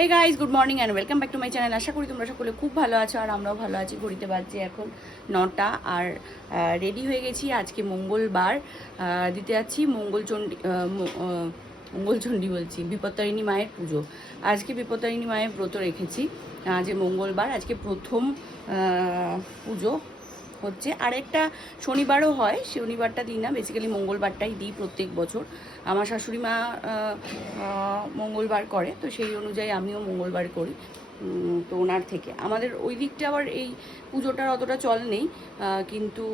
এই guys good morning and welcome back to my channel আশা করি তোমরা সকলে খুব ভালো আছো আর আমরাও ভালো আছি। ঘড়িতে বাজছে এখন নটা আর রেডি হয়ে গেছি আজকে মঙ্গলবার। দিতে যাচ্ছি মঙ্গলচণ্ডী মঙ্গলচণ্ডী বলছি, বিপত্তারিণী মায়ের পুজো। আজকে বিপত্তারিণী মায়ের ব্রত রেখেছি। যে মঙ্গলবার, আজকে প্রথম পুজো। হচ্ছে। আর একটা শনিবারও হয়, শনিবারটা দিই না বেসিক্যালি মঙ্গলবারটাই দিই প্রত্যেক বছর। আমার শাশুড়ি মা মঙ্গলবার করে, তো সেই অনুযায়ী আমিও মঙ্গলবার করি তো ওনার থেকে। আমাদের ওই দিকটা আবার এই পুজোটার অতটা চল নেই কিন্তু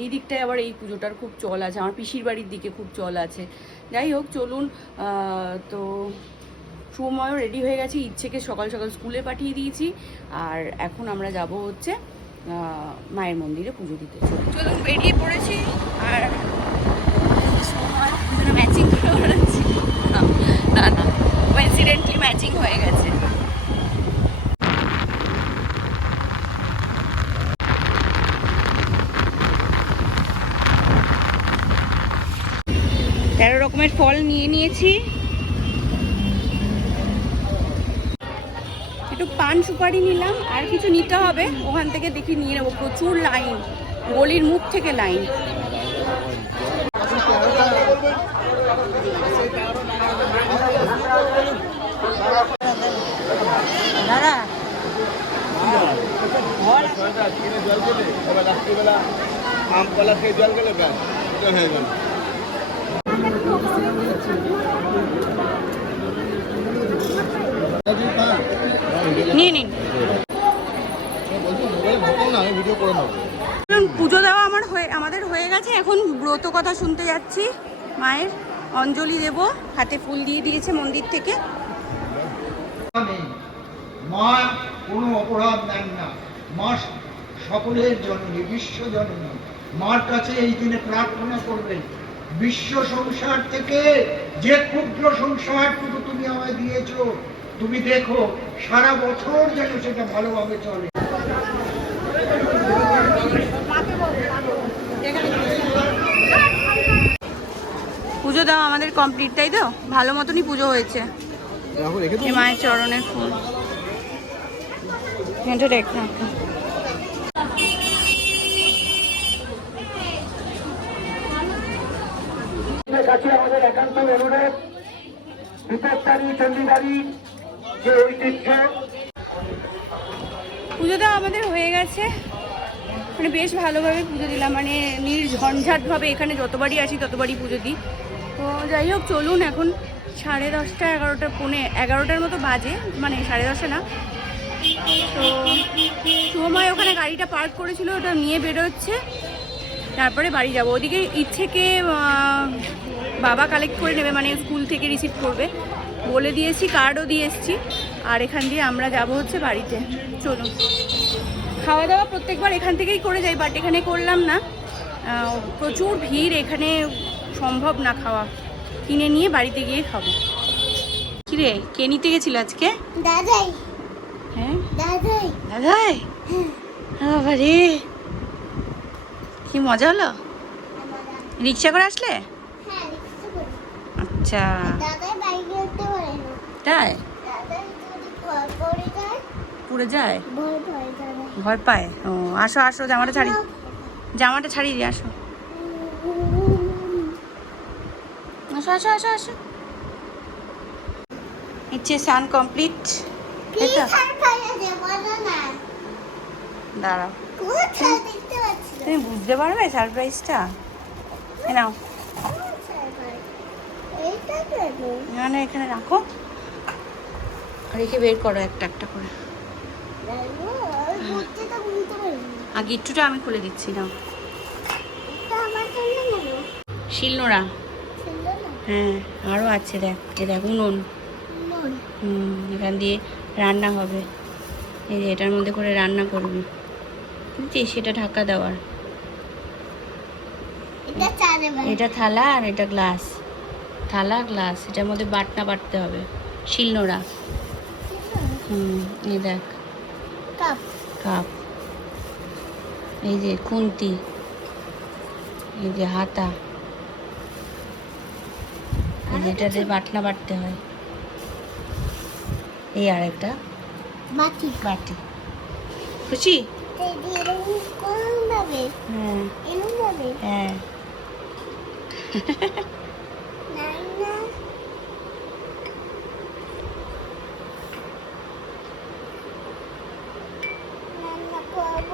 এই দিকটায় আবার এই পুজোটার খুব চল আছে, আমার পিসির বাড়ির দিকে খুব চল আছে। যাই হোক, চলুন তো সময়ও রেডি হয়ে গেছি, ইচ্ছেকে সকাল সকাল স্কুলে পাঠিয়ে দিয়েছি, আর এখন আমরা যাব হচ্ছে মায়ের মন্দিরে পুজো দিতে চলুন, বেরিয়ে পড়েছি আর ম্যাচিং না না ম্যাচিং হয়ে গেছে। তেরো রকমের ফল নিয়ে নিয়েছি। পান সুপারি নিলাম আর কিছু নিতে হবে। ওখান থেকে দেখি নিয়ে নেব। প্রচুর লাইন। গলির মুখ থেকে লাইন। দাদা জল গেলে এবার রাত্রিবেলা আম কলা খেয়ে জল গেলে ব্যাস হয়ে গেল। নিয়ে নিন। পুজো দেওয়া আমার হয়ে আমাদের হয়ে গেছে। এখন ব্রত কথা শুনতে যাচ্ছি। মায়ের অঞ্জলি দেব। হাতে ফুল দিয়ে দিয়েছে মন্দির থেকে। মা কোনো অপরাধ নেন না। মা সকলের জননী বিশ্ব জননী মার কাছে এই দিনে প্রার্থনা করবেন। বিশ্ব সংসার থেকে যে ক্ষুদ্র সংসারটুকু তুমি আমায় দিয়েছ তুমি দেখো সারা বছর যেন সেটা ভালোভাবে চলে। পুজো দেওয়া আমাদের কমপ্লিট তাই তো? ভালো মতনই পুজো হয়েছে। মায়ের চরণের ফুল। কাছে আমাদের একান্ত অনুরোধ যে ঐতিহ্য পুজো দেওয়া আমাদের হয়ে গেছে। মানে বেশ ভালোভাবে পুজো দিলাম। মানে নির্ঝঞ্ঝাটভাবে এখানে যতবারই আসি ততবারই পুজো দিই। তো যাই হোক, চলুন এখন সাড়ে দশটা, এগারোটা, পৌনে এগারোটার মতো বাজে। মানে সাড়ে দশটা না। তো সময় ওখানে গাড়িটা পার্ক করেছিল, ওটা নিয়ে বেরোচ্ছে। তারপরে বাড়ি যাব। ওদিকে ইচ্ছেকে বাবা কালেক্ট করে নেবে মানে স্কুল থেকে রিসিভ করবে। বলে দিয়েছি কার্ডও দিয়ে এসেছি। আর এখান দিয়ে আমরা যাব হচ্ছে বাড়িতে। চলুন। খাওয়া দাওয়া প্রত্যেকবার এখান থেকেই করে যাই বাট এখানে করলাম না। প্রচুর ভিড় এখানে সম্ভব না খাওয়া। কিনে নিয়ে বাড়িতে গিয়ে খাব। কিরে কে নিতে গেছিল আজকে? দাদাই। হ্যাঁ? দাদাই। দাদাই? বাবা রে কি মজা হলো? রিক্সা করে আসলে? হ্যাঁ। আচ্ছা। তাই? পড়ে যায়? ভয় পায় ও আসো আসো জামাটা ছাড়ি। জামাটা ছাড়িয়ে দিয়ে আসো। আসো আসো আসো আসো। ইচ্ছে সান কমপ্লিট। দাঁড়াও। তুমি বুঝতে পারবে সারপ্রাইজটা? নাও? কেন? মানে এখানে রাখো। রেখে বের করো একটা একটা করে। না আর গিট্টুটা আমি খুলে দিচ্ছি নেব শিলনোড়া। হ্যাঁ আরও আছে দেখ এ দেখ উনুন হুম এখান দিয়ে রান্না হবে। এই যে এটার মধ্যে করে রান্না করবি। বুঝছিস সেটা ঢাকা দেওয়ার। এটা থালা আর এটা গ্লাস। থালা গ্লাস এটার মধ্যে বাটনা বাটতে হবে শিলনোড়া। হুম এই দেখ। কাপ। কাপ। এই যে খুন্তি এই যে হাতা। এই যে এটাতে বাটনা বাটতে হয়। এই আর একটা বাটি। বাটি। খুশি? দিদি এরকম কোন ভাবে হ্যাঁ এরকম ভাবে হ্যাঁ নাই না রান্না করব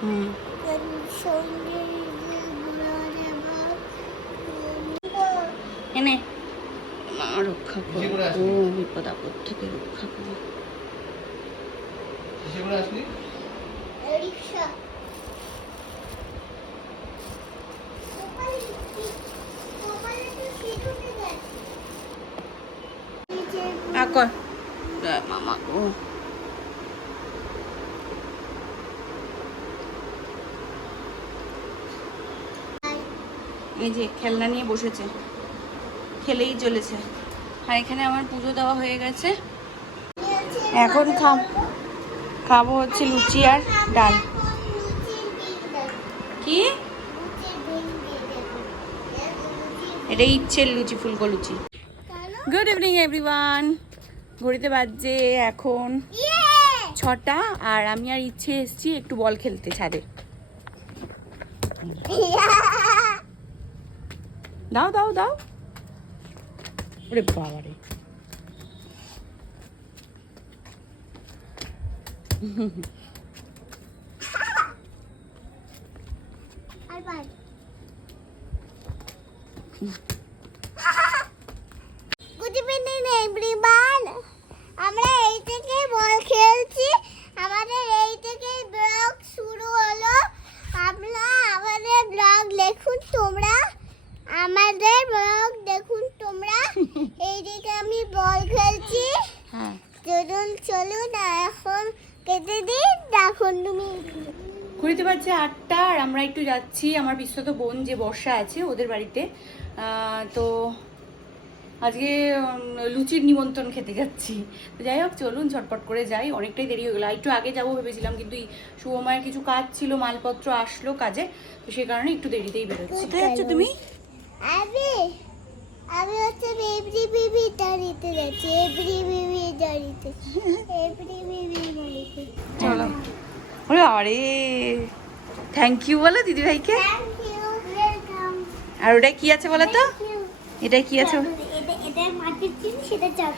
হুম সঙ্গে গুঁড়ো দেবো এনে মা রক্ষা কিসে করে করো আসলি? ও বিপদ আপদ থেকে রক্ষা করো কিসে করে আসলি রিক্সা আকর জয় মামা গো এই যে খেলনা নিয়ে বসেছে। খেলেই চলেছে। আর এখানে আমার পুজো দেওয়া হয়ে গেছে। এখন খাম খাব হচ্ছে লুচি আর ডাল। কি? এটা ইচ্ছের লুচি ফুলকো লুচি। গুড ইভিনিং এভরিওয়ান ঘড়িতে বাজছে এখন ছটা আর আমি আর ইচ্ছে এসছি একটু বল খেলতে ছাদে। দাও দাও দাও। ওরে বাবা রে ইভিনিং এভরিওয়ান আমরা এই থেকে বল খেলছি আমাদের এই থেকে ব্লগ শুরু হলো আমরা আমাদের ব্লগ দেখুন তোমরা আমাদের ব্লগ দেখুন তোমরা এইদিকে আমি বল খেলছি হ্যাঁ চলুন চলুন এখন কেটে দিন দেখুন তুমি। ঘুরিতে পারছে আটটা আর আমরা একটু যাচ্ছি আমার বিশ্বত বোন যে বর্ষা আছে ওদের বাড়িতে। তো আজকে লুচির নিমন্ত্রণ খেতে যাচ্ছি। তো যাই হোক চলুন ঝটপট করে যাই। অনেকটাই দেরি হয়ে গেলো। একটু আগে যাব ভেবেছিলাম কিন্তু শুভমায়ের কিছু কাজ ছিল মালপত্র আসলো কাজে তো সেই কারণে একটু দেরিতেই বেরোচ্ছি। কোথায় যাচ্ছ তুমি? আমি আমি হচ্ছে এভরি বিবি দাঁড়িতে যাচ্ছি এভরি বিবি দাঁড়িতে এভরি বিবি দাঁড়িতে। চলো। ওরে আরে থ্যাংক ইউ বলো দিদি ভাইকে আর ওটাই কি আছে বলো তো? এটাই কি আছে? এটা এটা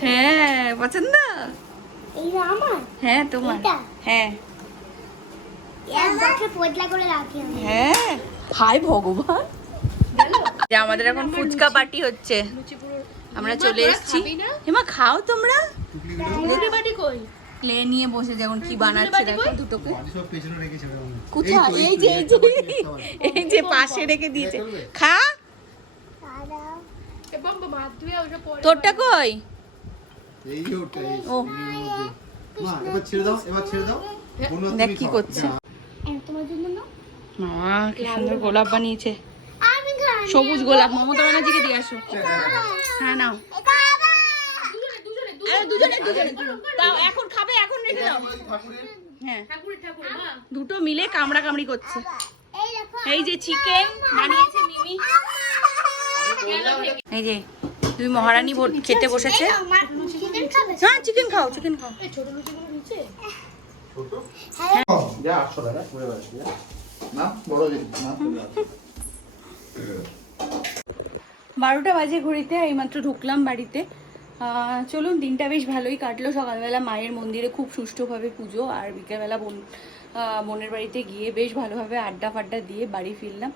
হ্যাঁ পছন্দ? হ্যাঁ তোমার। হ্যাঁ। হ্যাঁ হাই ভগবান। যে আমাদের এখন ফুচকা পার্টি হচ্ছে। আমরা চলে এসেছি। হেমা খাও তোমরা। প্লে নিয়ে বসে যেমন কি বানাচ্ছে দেখো দুটোকে। কোথায়? এই যে এই যে এই যে পাশে রেখে দিয়েছে। খা। তোরটা কই? এই যে ওটা এই ও। এবার ছেড়ে দাও এবার ছেড়ে দাও। দেখ তুমি কি করছে। তোমার জন্য মা কি সুন্দর গোলাপ বানিয়েছে। সবুজ গোলাপ মমতা ব্যানার্জিকে দিয়ে আসো। হ্যাঁ নাও। আরে দুজনে দুজনে দাও এখন খাবে এখন রেখে দাও। হ্যাঁ। দুটো মিলে কামড়া কামড়ি করছে। এই যে চিকেন বানিয়েছে মিমি। এই যে তুই মহারানী খেতে বসেছে। হ্যাঁ চিকেন খাও চিকেন খাও। ছোট যা টাকা ঘুরে বেড়াচ্ছি যা। না বড় না। বারোটা বাজে ঘড়িতে এইমাত্র ঢুকলাম বাড়িতে। চলুন, দিনটা বেশ ভালোই কাটলো। সকালবেলা মায়ের মন্দিরে খুব সুষ্ঠুভাবে পুজো, আর বিকেলবেলা বোন বোনের বাড়িতে গিয়ে বেশ ভালোভাবে আড্ডা ফাড্ডা দিয়ে বাড়ি ফিরলাম।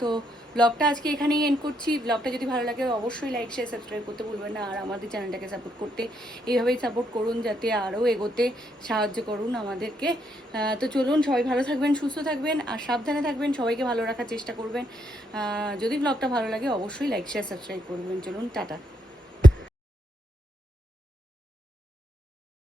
তো ব্লগটা আজকে এখানেই এন্ড করছি। ব্লগটা যদি ভালো লাগে অবশ্যই লাইক শেয়ার সাবস্ক্রাইব করতে ভুলবেন না। আর আমাদের চ্যানেলটাকে সাপোর্ট করতে এইভাবেই সাপোর্ট করুন যাতে আরও এগোতে সাহায্য করুন আমাদেরকে। তো চলুন, সবাই ভালো থাকবেন, সুস্থ থাকবেন আর সাবধানে থাকবেন, সবাইকে ভালো রাখার চেষ্টা করবেন। যদি ব্লগটা ভালো লাগে অবশ্যই লাইক শেয়ার সাবস্ক্রাইব করবেন। চলুন, টাটা।